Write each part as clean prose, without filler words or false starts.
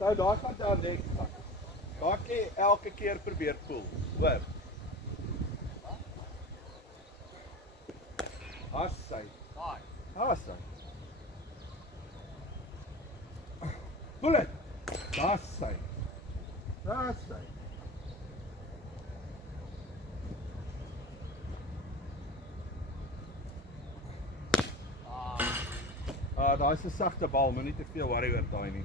Nou, daar gaan daar net. Daar kan jy elke keer probeer poel. Hoor. Assai. Assai. Poel het. Assai. Assai. Daar is 'n sagte bal, maar nie te veel worry oor daai nie.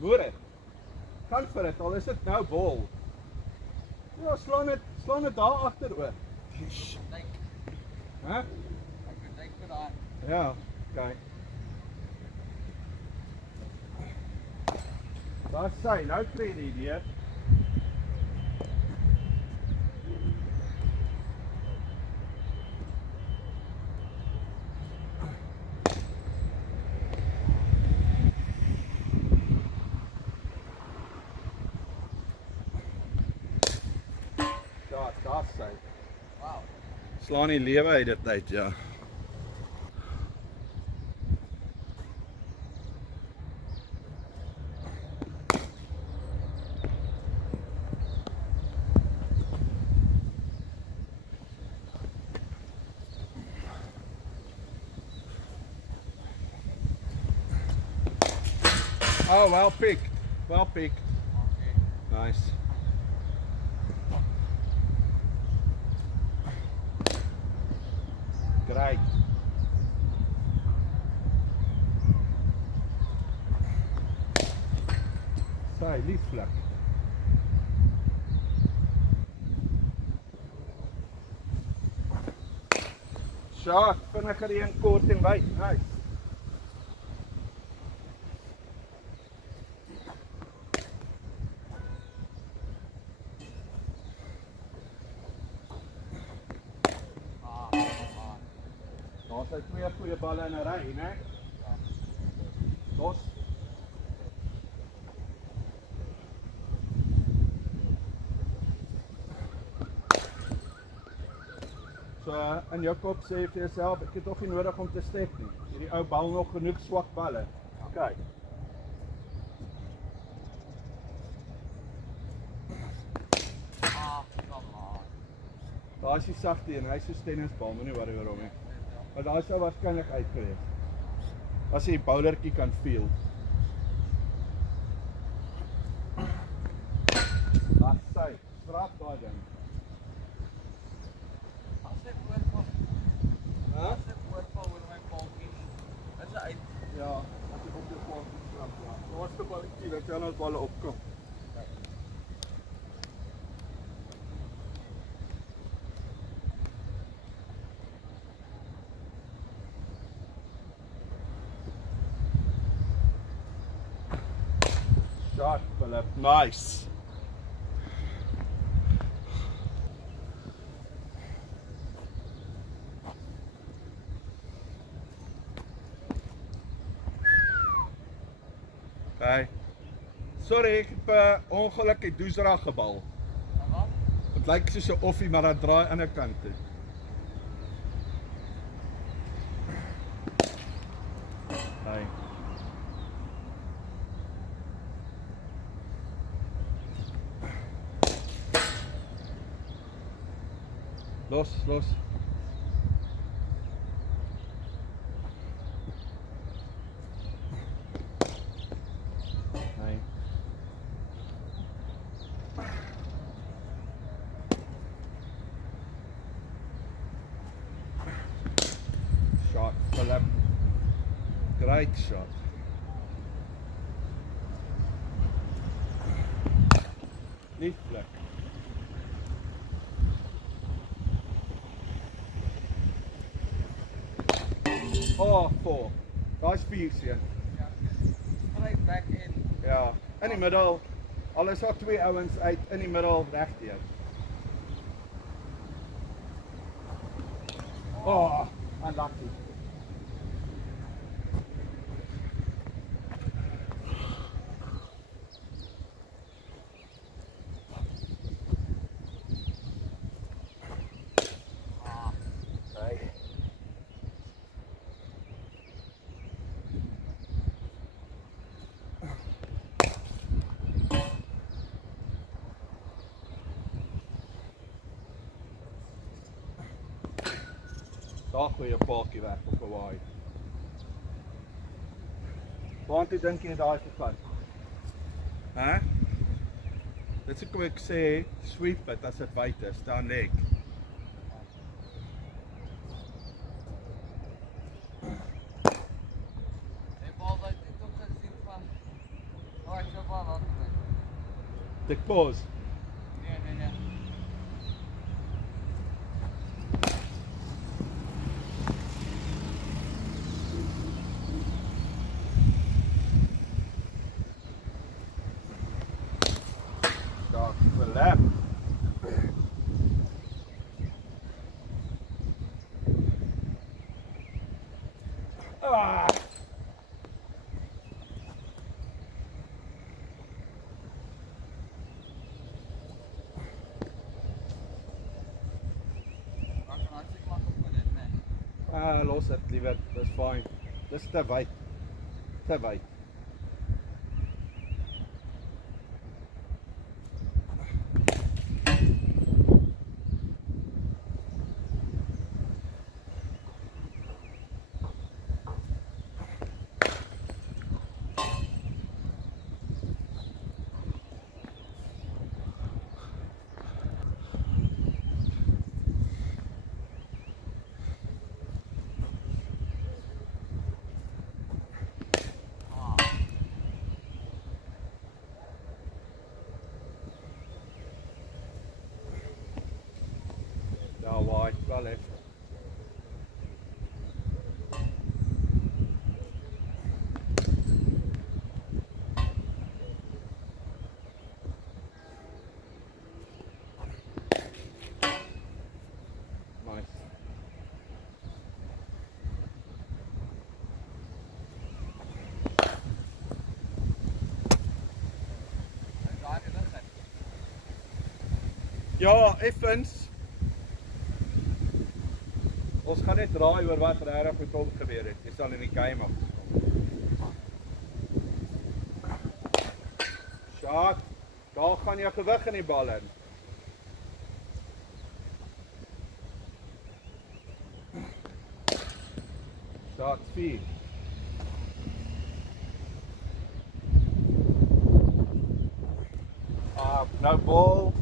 Hoor dit. Gaan vir dit, al is dit nou bol. Ja, slaan dit daar agteroor. Hæ? Ek moet kyk vir daai. Ja, kyk. Daar sy, nou kry jy die idee. Daar sy. Wow. Slaan die lewe uit dit uit, ja. Oh, well picked. Well picked. Okay. Nice. Great. Sy, lieflik. Shot, vinniger een kort en wyd. Nice. Daar zijn twee goede ballen in een rij, hè? Los. So, in jou kop sê vir jouself, ek het toch nie nodig om te step nie. Hierdie ou bal nog genoeg swak balle. Kyk. Daar is die sagte een, hy is so tennisbal, moet nie worry oor hom nie. Maar daar sou waarskynlik uitgewees. As jy die boulertjie kan feel. Daar sy, straf daai ding. As ek oorval. Hæ? As ek oorval oor my paltjie. Is hy uit? Ja, as jy op jou paltjie straf, ja. Laaste balletjie, dat jy al ons balle opkom. Shot, Philip. Nice. Okay. Sorry, ek het ongeluk die doesra gebal. Het lyk soos 'n offie, maar dat draai aan die ander kant toe. Hey. Los, los. Nee. Shot, Philip. Great shot. Lieflik. Oh, 4. Daai's 4 seun. Ja. Straight back in. Ja, in die middel. Al is daar twee ouens uit in die middel regdeur. Oh, unlucky. Daar gooi jy 'n paadjie weg op 'n waai. Waartoe dink jy daai gevat? Hæ? Dit is hoe ek sê, sweep it as dit wyd is, dan lê ek. Die bal uit het ook gesien van. Oh, ek sou wel laat gewees. Tik pause. Nee. Daar, verlap. Ah! Los dit liewer, dis fyn. Dis te wyd. Te wyd. Ja, wide, wel left. Nice. Ja, effens. Ons gaan net draai oor wat regtig met hom gebeur het. Jy sal in die game af. Shot. Daar gaan jou gewig in die bal in. Shot 4. Nou bal.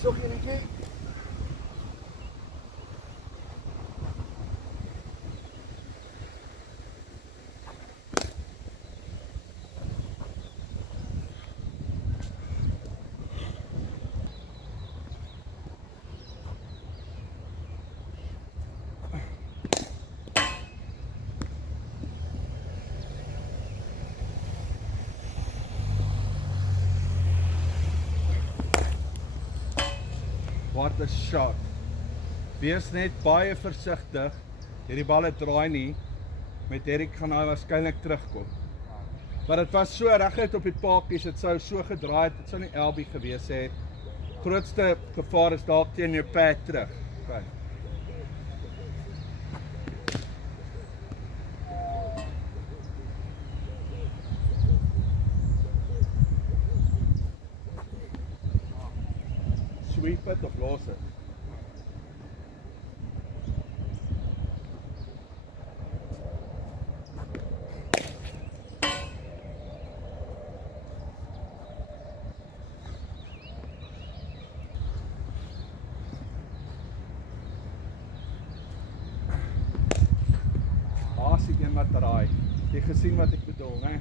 So genietjie. What a shot. Wees net baie versigtig. Hierdie bal het draai nie. Met Derek gaan hy waarskynlik terugkom. Maar dit was so reguit op die paadjies, dit sou so gedraai het, dit sou nie LB gewees het. Grootste gevaar is dalk teen jou pad terug. Okay. Sweep it of los it. Daar's die een wat draai. Jy gesien wat ek bedoel, né?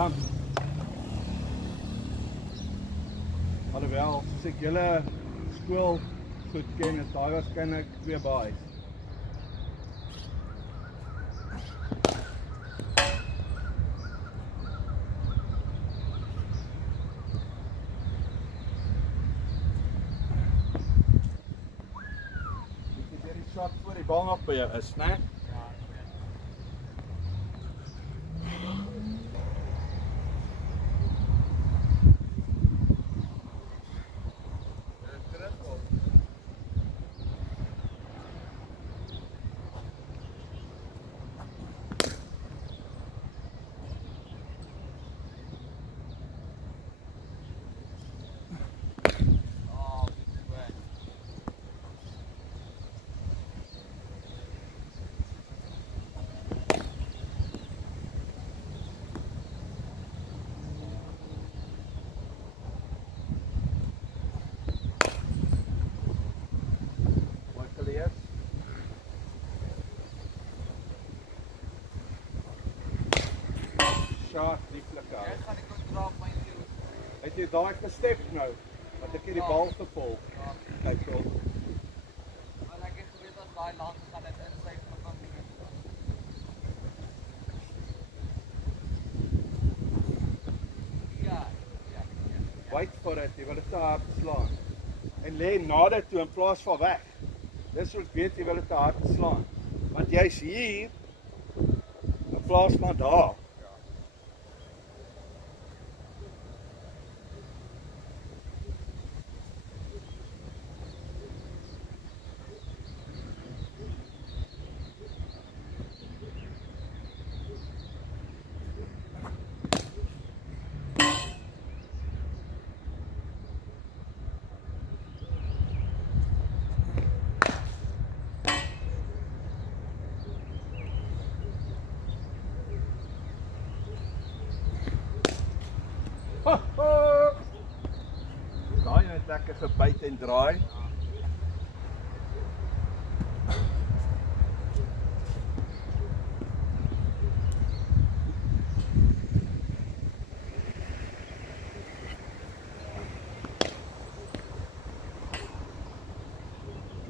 Kom. Alhoewel, as ek julle skool goed ken, is daar waarskynlik 2 baais. shot voor die bal nog by jou is, né? Ja, Shot, lieflik Jy uit. gaan die kontraak my deel. Het jy daai gestep nou? Want ek het die bal gevolg. Ja. Kyk wel. Maar ek het geweet as daai land gaan dit in sy vervanging. Ja. Wait for it, jy wil dit te hard slaan. En lê nader toe in plaas van weg. Dis hoe ek weet jy wil dit te hard slaan. Want jy's hier in plaas van daar. Daai net lekker gebyt en draai.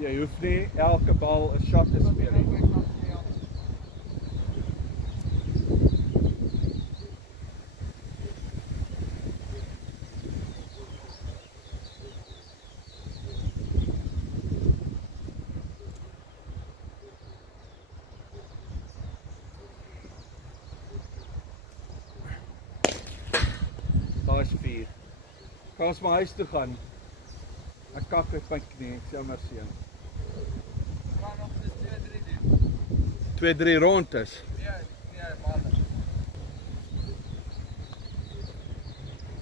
Jy hoef nie elke bal 'n shot te speel nie. Daar is 4. Kan ons maar huis toe gaan. Ek kak met my knie, ek sê maar seun. Gaan nog so 2-3 doen. 2-3 rondes. Nee, maar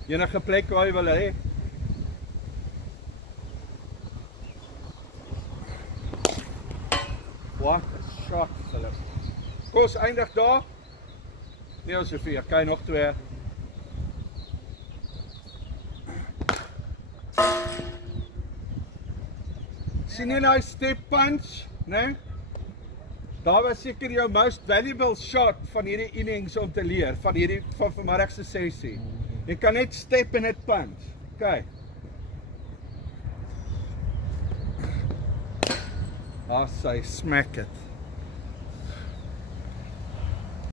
Enige plek waar jy wil hê. What a shot, Philip. Kom ons eindig daar. Nee, ons Sofie, kyk nog 2. Sien jy nou step punch, né? Daar was seker jou most valuable shot van hierdie innings om te leer, van vanmiddag se sessie. Jy kan net step en net punch. OK. Daar sy smack it.